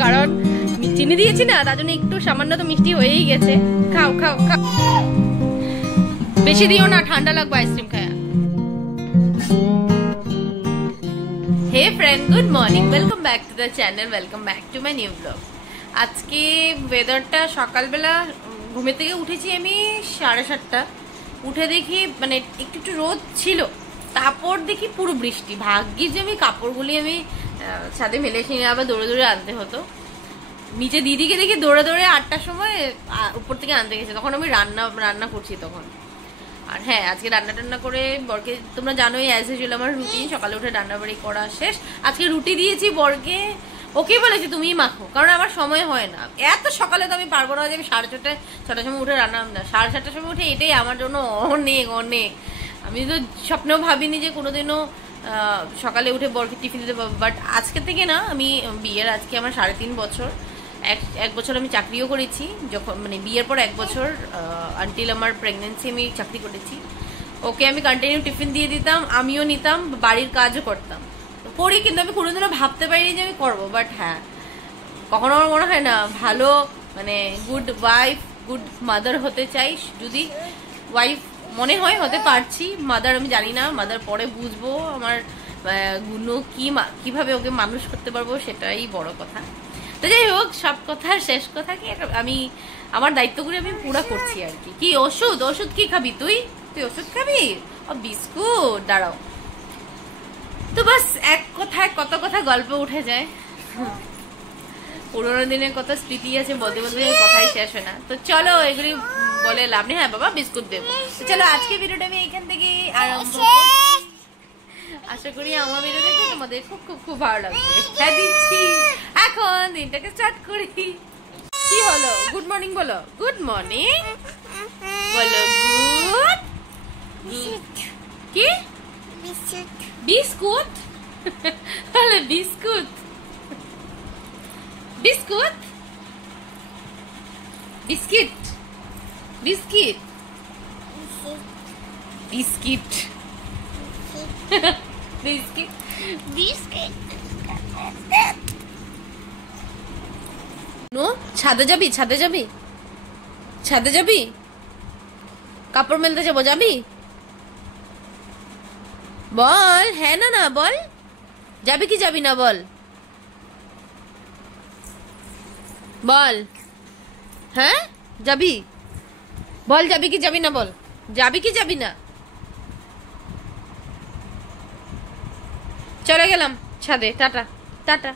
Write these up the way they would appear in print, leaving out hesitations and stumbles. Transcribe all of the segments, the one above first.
কারণ চিনি দিয়েছি না, তার জন্য একটু সামান্য তো মিষ্টি হয়েই গেছে। খাও খাও খাও, বেশি দিও না, ঠান্ডা লাগবে আইসক্রিম খায়া। Hey friend, good morning, welcome back to the channel, welcome back to my new blog. আজকে ওয়েদারটা, সকালবেলা ঘুমে থেকে উঠেছি আমি 7:30, উঠে দেখি মানে একটু একটু রোদ ছিল, তারপর দেখি পুরো বৃষ্টি। ভাগ্যি যে আমি কাপড়গুলি আমি ছাদে মেলেছি, আবার দৌড়ে দৌড়ে আনতে হতো। নিচে দিদিকে দেখি দৌড়ে দৌড়ে 8টার সময় উপর থেকে আনতে গেছে, তখন আমি রান্না করছি তখন। আর হ্যাঁ, আজকে রান্না টান্না করে বরকে, তোমরা জানোই অ্যাজ ইউজুয়াল আমার রুটিন, সকালে উঠে রান্না বাড়ি করা শেষ। আজকে রুটি দিয়েছি বরকে, ওকে বলেছি তুমিই মাখো, কারণ আমার সময় হয় না এত সকালে, তো আমি পারবো না যে আমি 6:30-6টার সময় উঠে রান্না, 7:30টার সময় উঠে, এটাই আমার জন্য অনেক অনেক। আমি তো স্বপ্নেও ভাবিনি যে কোনোদিনও সকালে উঠে বরকে টিফিন দিতে পারবো। বাট আজকে থেকে না, আমি বিয়ের আজকে আমার 3.5 বছর, এক বছর আমি চাকরিও করেছি, যখন মানে বিয়ের পর 1 বছর আনটিল আমার প্রেগনেন্সি আমি চাকরি করেছি। ওকে আমি কন্টিনিউ টিফিন দিয়ে দিতাম, আমিও নিতাম, বাড়ির কাজও করতাম, করি, কিন্তু আমি কোনোদিনও ভাবতে পারিনি যে আমি করবো। বাট হ্যাঁ, কখনো আমার মনে হয় না ভালো মানে গুড ওয়াইফ, গুড মাদার হতে চাই। যদি ওয়াইফ মনে হয় হতে পারছি, মাদার আমি জানি না, মাদার পরে বুঝবো আমার গুণ কি, কিভাবে ওকে মানুষ করতে পারবো, সেটাই বড় কথা। তো যাই হোক, সব কথার শেষ কথা কি, আমি আমার দায়িত্বগুলো আমি পুরা করছি আর কি। কি ওষুধ কি খাবি তুই ওষুধ খাবি? ও বিস্কুট, দাঁড়াও। তো বাস, এক কথায় কত কথা গল্প উঠে যায়, পুরোনো দিনের কত স্মৃতি আছে, বলতে বলতে কথাই শেষ হয় না। তো চলো, এগুলি বলে লাভ নেই। হ্যাঁ বাবা, বিস্কুট দেবো। তো চলো, আজকে ভিডিওটা আমি এইখান থেকে আরম্ভ করছি। আশা করি আমার ভিডিও দেখে তোমাদের খুব খুব খুব ভালো লাগবে। হ্যাঁ দিচ্ছি, এখন দিনটাকে স্টার্ট করি। কি হলো? গুড মর্নিং বলো, গুড মর্নিং বলো, গুড। কি বিস্কুট? তাহলে biscuit biscuit biscuit biscuit biscuit biscuit biscuit. No, ছাদে যাবি? ছাদে যাবি? কাপড় মেলতে যাবো, যাবি? বল হ্যাঁ না না, বল যাবি কি যাবি না, বল বল। হ্যাঁ যাবি? বল যাবি কি যাবি না, বল যাবি কি যাবি না। চলে গেলাম ছাদে, টাটা টাটা।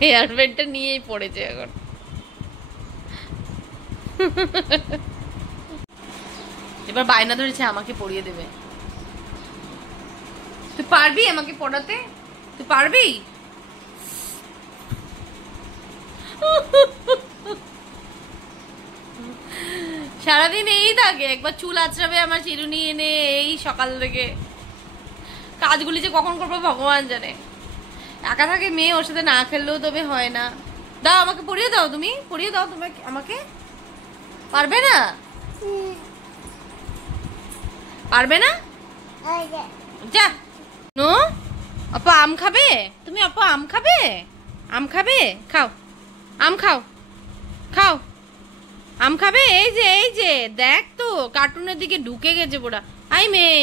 হেয়ারব্যান্ডটা নিয়েই পড়েছে এখন। এবার বায়না ধরেছে আমাকে পড়িয়ে দেবে। তুই পারবি আমাকে পড়াতে? তুই পারবি? সারাদিন এই থাকে, একবার চুল আঁচড়াবে আমার চিরুনি এনে, এই সকাল থেকে কাজগুলি যে কখন করবো ভগবান জানে। একা থাকে মেয়ে, ওর সাথে না খেললেও তবে হয় না। দাও আমাকে পড়িয়ে দাও, তুমি পড়িয়ে দাও, তুমি আমাকে। পারবে না? পারবে না? যা। নো, আপা আম খাবে? তুমি আপা আম খাবে? আম খাবে? খাও, আম খাও, খাও আম খাবে। এই যে দেখ তো, কার্টুনের দিকে ঢুকে গেছে পুরা। আই মেয়ে,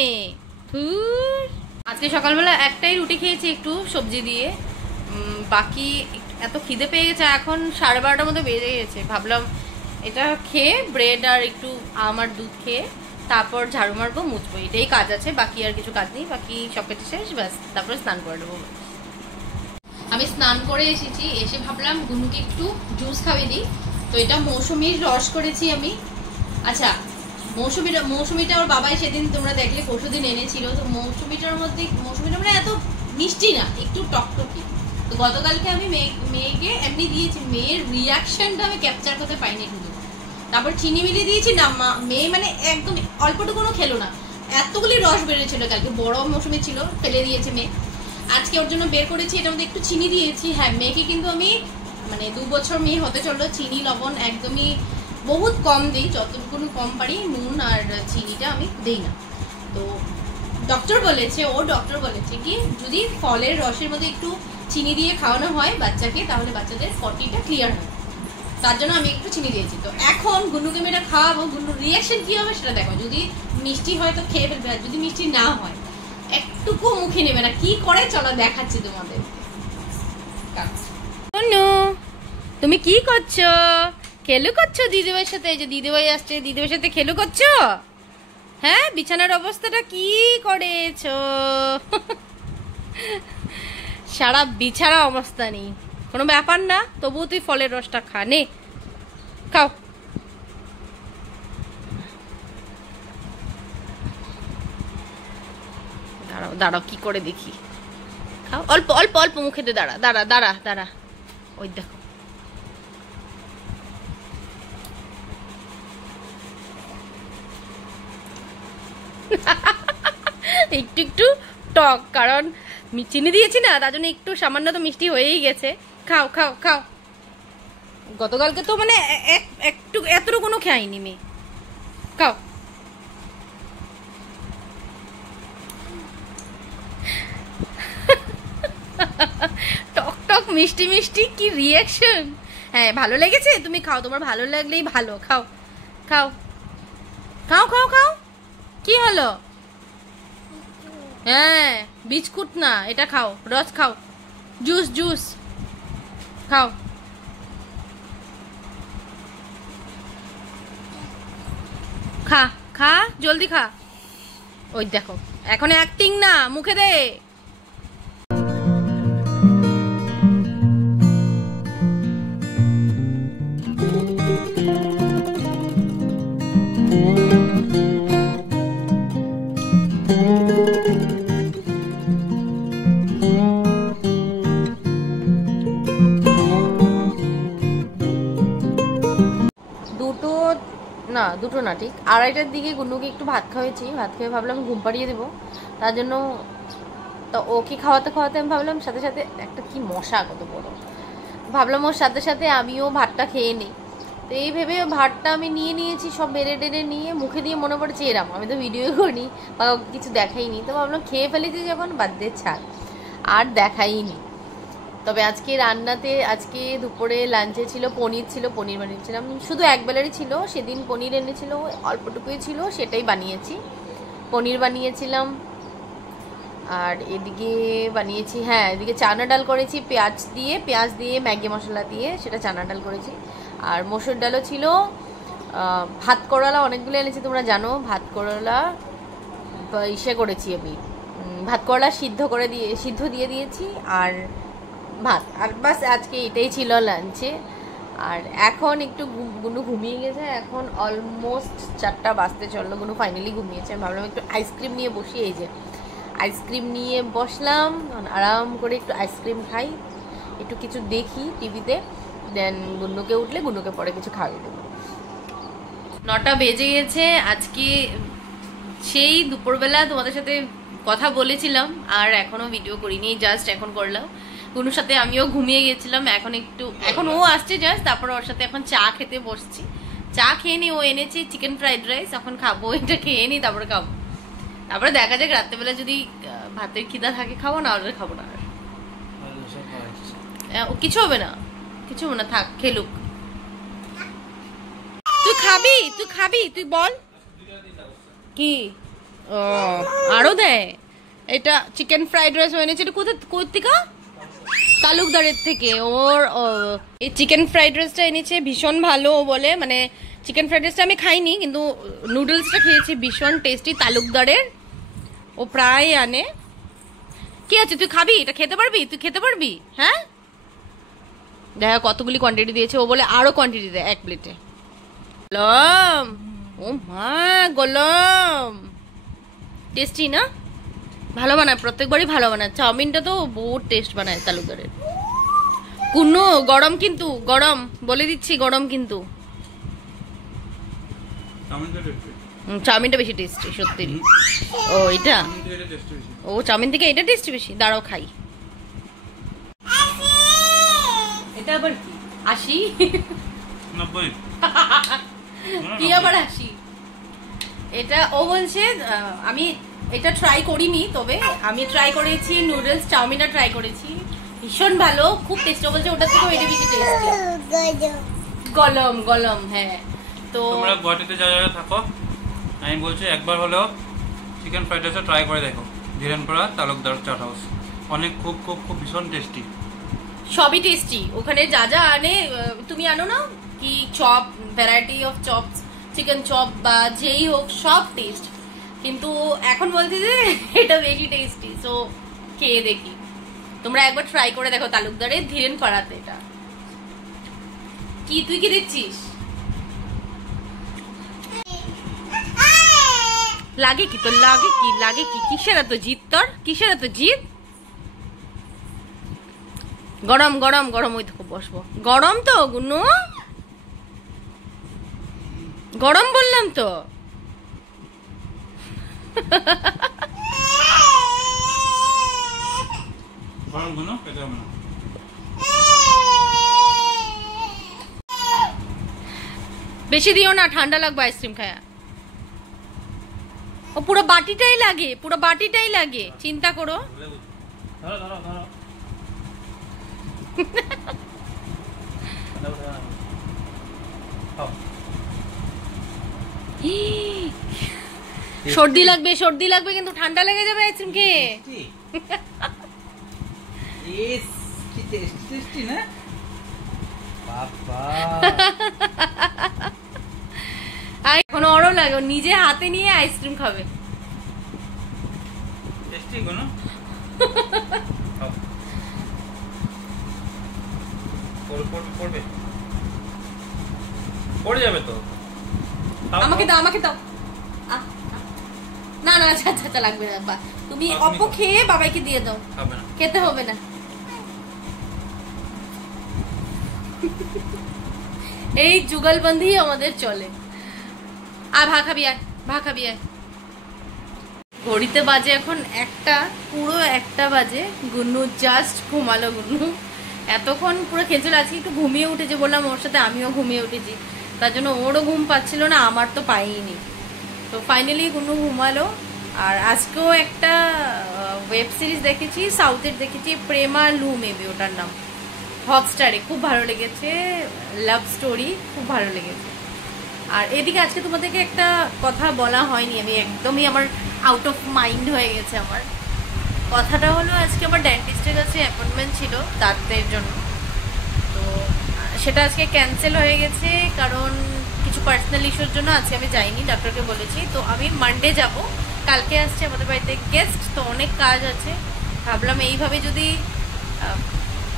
আজকে সকালবেলা একটাই রুটি খেয়েছি একটু সবজি দিয়ে, বাকি এত খিদে পেয়ে গেছে, এখন 12:30টার মতো বেজে গেছে। ভাবলাম এটা খেয়ে, ব্রেড আর একটু আম আর দুধ খেয়ে তারপর ঝাড়ু মারবো, মুছবো, এটাই কাজ আছে, বাকি আর কিছু কাজ নেই, বাকি সব কিছু শেষ, ব্যাস তারপরে স্নান করে নেবো। আমি স্নান করে এসেছি, এসে ভাবলাম গুনুকে একটু জুস খাইয়ে দিই। তো এটা মৌসুমির রস করেছি আমি। আচ্ছা, মৌসুমিটা ওর বাবাই সেদিন তোমরা দেখলে পরশুদিন এনেছিল। তো মৌসুমিটা মানে এত মিষ্টি না, একটু টকটকি। তো গতকালকে আমি মেয়েকে এমনি দিয়েছি, মেয়ের রিয়াকশনটা আমি ক্যাপচার করতে পাইনি কিন্তু। তারপর চিনি মিলিয়ে দিয়েছি না, মেয়ে মানে একদম অল্পটুকুনো খেলো না, এতগুলি রস বেরিয়েছিল। কালকে বড় মৌসুমি ছিল, ফেলে দিয়েছে মেয়ে। আজকে ওর জন্য বের করেছি, এটার মধ্যে একটু চিনি দিয়েছি। হ্যাঁ, মেয়েকে কিন্তু আমি মানে 2 বছর মেয়ে হতে চললো, চিনি লবণ একদমই বহুত কম দিই, যতটুকু কম পারি, নুন আর চিনিটা আমি দিই না। তো ডক্টর বলেছে কি যদি ফলের রসের মধ্যে একটু চিনি দিয়ে খাওয়ানো হয় বাচ্চাকে তাহলে বাচ্চাদের পটিটা ক্লিয়ার হয়, তার জন্য আমি একটু চিনি দিয়েছি। তো এখন গুন্নুকে আমি এটা খাওয়াবো, গুন্নুর রিয়াকশন কি হবে সেটা দেখো। যদি মিষ্টি হয় তো খেয়ে ফেলবে, আর যদি মিষ্টি না হয় একটুকু মুখে নেবে না। কি করে চলো দেখাচ্ছি তোমাদের। তুমি কি করছো? খেলু করছো দিদিভাইয়ের সাথে? এই যে দিদিভাই আসছে, দিদিভাইয়ের সাথে খেলু করছো? হ্যাঁ, বিছানার অবস্থাটা কি করেছো? সারা বিছানা অবস্থা নেই, কোনো ব্যাপার না, তবুও তুই ফলের রসটা খা, নে খাও। দাঁড়াও দাঁড়াও কি করে দেখি, খাও অল্প অল্প অল্প মুখে দে। দাঁড়া দাঁড়া দাঁড়া দাঁড়া, ওই দেখো একটু একটু টক, কারণ চিনি দিয়েছি না, তার জন্য একটু সামান্য তো মিষ্টি হয়েই গেছে। খাও খাও খাও। গতকালকে তো মানে একটু এতটুকু কোনো খাইনি মেয়ে, খাও। টক টক মিষ্টি মিষ্টি কি রিয়াকশন! হ্যাঁ ভালো লেগেছে, তুমি খাও, তোমার ভালো লাগলেই ভালো। খাও খাও খাও খাও খাও। কি হলো? হ্যাঁ বিস্কুট না, এটা খাও, রস খাও, জুস জুস খাও। খা খা জলদি খা। ওই দেখো এখন অ্যাক্টিং না, মুখে দে। দুটো না, ঠিক 2:30টার দিকে গুন্নুকে একটু ভাত খাওয়াইছি। ভাত খেয়ে ভাবলাম ঘুম পাড়িয়ে দেবো, তার জন্য তো ওকে খাওয়াতে খাওয়াতে আমি ভাবলাম সাথে সাথে একটা কি মশা কত বড়, ভাবলাম ওর সাথে সাথে আমিও ভাতটা খেয়ে নিই। তো এই ভেবে ভাতটা আমি নিয়ে নিয়েছি, সব বেড়ে টেড়ে নিয়ে মুখে দিয়ে মনে পড়েছে এরম, আমি তো ভিডিও করিনি বা কিছু দেখাইনি, তো ভাবলাম খেয়ে ফেলেছি যখন বাদ দিয়ে ছাড়, আর দেখাইনি। তবে আজকে রান্নাতে, আজকে দুপুরে লাঞ্চে ছিল পনির, পনির বানিয়েছিলাম, শুধু একবেলারই ছিল। সেদিন পনির এনেছিল, অল্পটুকুই ছিল, সেটাই বানিয়েছি, পনির বানিয়েছিলাম। আর এদিকে বানিয়েছি, হ্যাঁ এদিকে চানা ডাল করেছি পেঁয়াজ দিয়ে ম্যাগি মশলা দিয়ে, সেটা চানা ডাল করেছি। আর মসুর ডালও ছিল। ভাত করলা অনেকগুলো এনেছি, তোমরা জানো ভাত করলা ইসে করেছি আমি, ভাত করলা সিদ্ধ দিয়ে দিয়েছি আর ভাত, আর বাস আজকে এটাই ছিল লাঞ্চে। আর এখন একটু গুনু ঘুমিয়ে গেছে, এখন অলমোস্ট 4টা বাজতে চললো, গুনু ফাইনালি ঘুমিয়েছে। আমি ভাবলাম একটু আইসক্রিম নিয়ে বসি, এই যে আইসক্রিম নিয়ে বসলাম, আরাম করে একটু আইসক্রিম খাই, একটু কিছু দেখি টিভিতে, দেন গুন্নুকে উঠলে গুন্নুকে পরে কিছু খাইয়ে দেবো। 9টা বেজে গেছে। আজকে সেই দুপুরবেলা তোমাদের সাথে কথা বলেছিলাম, আর এখনো ভিডিও করিনি, জাস্ট এখন করলাম। গুনুর সাথে আমিও ঘুমিয়ে গেছিলাম, এখন ও আসছে জাস্ট, তারপর ওর সাথে এখন চা খেতে বসছি। চা খেয়ে নি, ও এনেছে চিকেন ফ্রাইড রাইস, এখন খাবো, এটা খেয়ে নি তারপরে খাবো। তারপরে দেখা যাক রাত্রেবেলা যদি ভাতের খিদা থাকে খাবো, না হলে খাবো না। কিছু হবে না, কিছু হবে না, থাক খেলুক। তুই খাবি তুই বল কি। ও আরো দেয়, এটা চিকেন ফ্রাইড রাইস এনেছে, এটা কোথেকে? তালুকদারের থেকে। ওর এই চিকেন ফ্রাইড রাইসটা এনেছে, ভীষণ ভালো ও বলে, মানে চিকেন ফ্রাইড রাইসটা আমি খাইনি কিন্তু নুডলসটা খেয়েছি, ভীষণ টেস্টি তালুকদারের, ও প্রায় আনে। কি আছে তুই খাবি? এটা খেতে পারবি? তুই খেতে পারবি? হ্যাঁ দেখা কতগুলি কোয়ান্টিটি দিয়েছে, ও বলে আরো কোয়ান্টিটি দেয় 1 প্লেটে। গলম, ও মা গলম, টেস্টি না? ভালো বানায়, প্রত্যেকবারই ভালো বানায়। চাউমিনটা তো বহুত টেস্ট বানায় তালুকদারের। কুনু গরম কিন্তু, গরম বলে দিচ্ছি, গরম কিন্তু। চাউমিনটা বেশি টেস্টি সত্যি। ও এটা, ও চাউমিন থেকে এটা টেস্টি বেশি। দাঁড়াও খাই। এটা আবার কি 80? 90 কি আবার 80? এটা ও বলছে, আমি এটা ট্রাই করিনি, তবে আমি ট্রাই করেছি নুডলস চাউমিনটা ট্রাই করেছি, ভীষণ ভালো, খুব টেস্টি বলছে, ওটা থেকে এটা বেশি টেস্টি। গলম গলম, হ্যাঁ। তো তোমরা গুয়াহাটিতে যারা থাকো আমি বলছি একবার হলেও চিকেন ফ্রাইড রাইসটা ট্রাই করে দেখো, ধীরেনপাড়া তালুকদার চাট হাউস, অনেক খুব খুব খুব ভীষণ টেস্টি। সবই টেস্টি, ওখানে যা যা আনে, তুমি আনো না কি chop, variety of chop, chicken chop বা যেই হোক সব টেস্ট, কিন্তু এখন বলছি যে এটা বেশি টেস্টি, সো খেয়ে দেখি। তোমরা একবার ট্রাই করে দেখো তালুকদারের ধীরেনপাড়াতে। এটা কি, তুই কি দেখছিস? লাগে কি তোর? লাগে কি? লাগে কি? কিসের এত জিদ তোর? কিসের এত জিদ? গরম গরম গরম, ওই দেখো বসবো, গরম তো গুনু, গরম বললাম তো। গরম গুলো খেতে হবে না। বেশি দিও না, ঠান্ডা লাগবে আইসক্রিম খায়া। ও পুরো বাটিটাই লাগে, পুরো বাটিটাই লাগে, চিন্তা করো। ধরো ধরো ধরো। সর্দি লাগবে, সর্দি লাগবে, কিন্তু ঠান্ডা লেগে যাবে আইসক্রিম খেয়ে। এখন ওরও লাগে, ও নিজে হাতে নিয়ে আইসক্রিম খাবে। টেস্টি গুলো পড়বে, পড়ে যাবে তো। আমাকে দাও, আমাকে দাও। না না, আচ্ছা আচ্ছা লাগবে না, তুমি অল্প খেয়ে বাবাইকে দিয়ে দাও, খেতে হবে না। এই যুগলবন্দি আমাদের চলে। আর ভা খাবি, আয় ভা খাবি, আয়। ঘড়িতে বাজে এখন একটা, পুরো একটা বাজে। গুন্নু জাস্ট ঘুমালো। গুন্নু এতক্ষণ পুরো খেলছিল, আজকে একটু ঘুমিয়ে উঠেছে, বললাম ওর সাথে আমিও ঘুমিয়ে উঠেছি, তার জন্য ওরও ঘুম পাচ্ছিল না, আমার তো পাইনি। তো ফাইনালি গুন্নু ঘুমালো। আর আজকেও একটা ওয়েব সিরিজ দেখেছি, সাউথের দেখেছি, প্রেমা লু মেবি ওটার নাম, হটস্টারে, খুব ভালো লেগেছে, লাভ স্টোরি, খুব ভালো লেগেছে। আর এদিকে আজকে তোমাদেরকে একটা কথা বলা হয়নি, আমি একদমই আমার আউট অফ মাইন্ড হয়ে গেছে আমার কথাটা। হলো আজকে আমার ডেন্টিস্টের কাছে অ্যাপয়েন্টমেন্ট ছিল দাঁতের জন্য, তো সেটা আজকে ক্যান্সেল হয়ে গেছে, কারণ কিছু পার্সোনাল ইস্যুর জন্য আজকে আমি যাইনি, ডাক্তারকে বলেছি। তো আমি মানডে যাব, কালকে আসছে আমাদের বাড়িতে গেস্ট, তো অনেক কাজ আছে। ভাবলাম এইভাবে যদি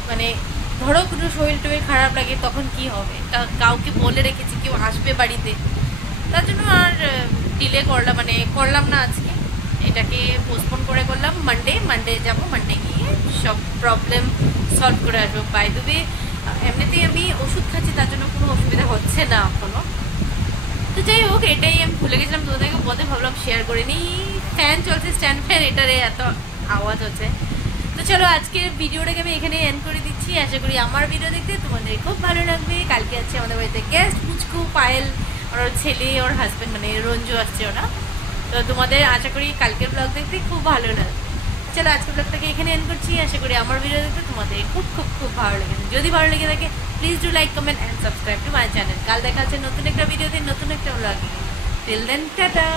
মানে ধরো কোনো শরীর টরীর খারাপ লাগে তখন কি হবে, কাউকে বলে রেখেছি কেউ আসবে বাড়িতে, তার জন্য আর ডিলে করলাম, মানে করলাম না আজকে, এটাকে পোস্টপোন করে করলাম মানডে যাব, মানডে গিয়ে সব প্রবলেম সলভ করে আসবো। বাই দ্য ওয়ে এমনিতেই আমি ওষুধ খাচ্ছি, তার জন্য কোনো অসুবিধা হচ্ছে না এখনো। তো যাই হোক, এটাই আমি ভুলে গেছিলাম তোমাদেরকে বলতে, ভাবলাম শেয়ার করে নিই। ফ্যান চলছে, স্ট্যান্ড ফ্যান, এটারে এত আওয়াজ হচ্ছে। তো চলো আজকের ভিডিওটাকে আমি এখানে এন্ড করে দিচ্ছি। আশা করি আমার ভিডিও দেখতে তোমাদের খুব ভালো লাগবে। কালকে আছে আমাদের বাড়িতে গেস্ট, পুচকু, পায়েল, ওর ছেলে, ওর হাজব্যান্ড, মানে রঞ্জু আসছে ওরা। তো তোমাদের আশা করি কালকের ব্লগ দেখতে খুব ভালো লাগবে। চলো আজকের ব্লগটাকে এখানে এন্ড করছি। আশা করি আমার ভিডিও দেখতে তোমাদের খুব খুব খুব ভালো লেগেছে। যদি ভালো লেগে থাকে please do like, comment and subscribe to my channel. কাল দেখা হচ্ছে নতুন একটা ভিডিওতে, নতুন একটা ব্লগে। Till then tata.